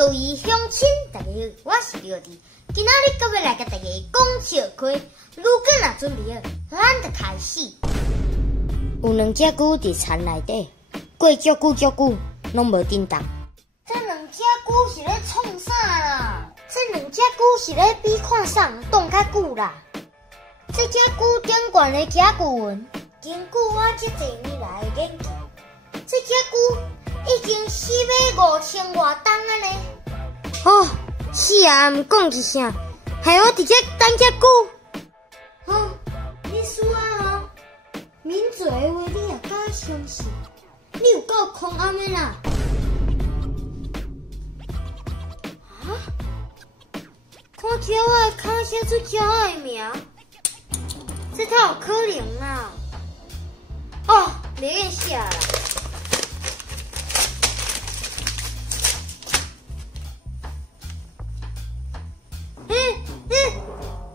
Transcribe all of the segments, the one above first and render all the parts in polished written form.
各位乡亲，大家好，我是廖弟。今仔日阁要来甲大家讲笑话。如果若准备好，咱就开始。有两只牛伫田内底，过足久，拢无叮当。这两只牛是咧创啥啦？这两只牛是咧比看谁挡较久啦。这只牛顶悬咧甲牛纹，根据我这几年来的研究，这只牛已经死马5000多担啊呢。哦，是啊，毋讲一声，害我直接等只牛。哦，你输啊哦，抿嘴的话你也敢相信？你有够狂暗的啦！啊？看起我的脚写出骄傲的名，这太有可能啦！哦，袂用写啦。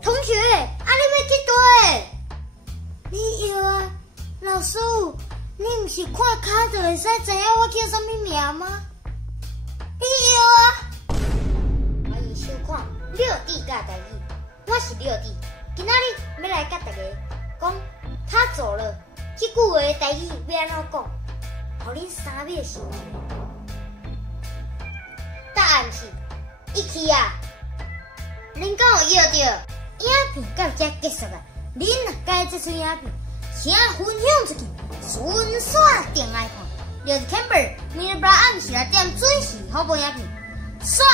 同学，啊你要去倒？你会啊？老师，你毋是看脚就会使知影我叫啥物名吗？你会啊？欢迎收看廖弟教台语，我是廖弟，今仔日要来甲大家讲，他走了，这句话的台语要安怎讲？互恁3秒想。答案是，1啊。恁敢有摇到影片到这结束啊？恁若介这出影片，请分享出去，顺续订来看。廖 Camber，明日暗时来点准时好播影片，刷。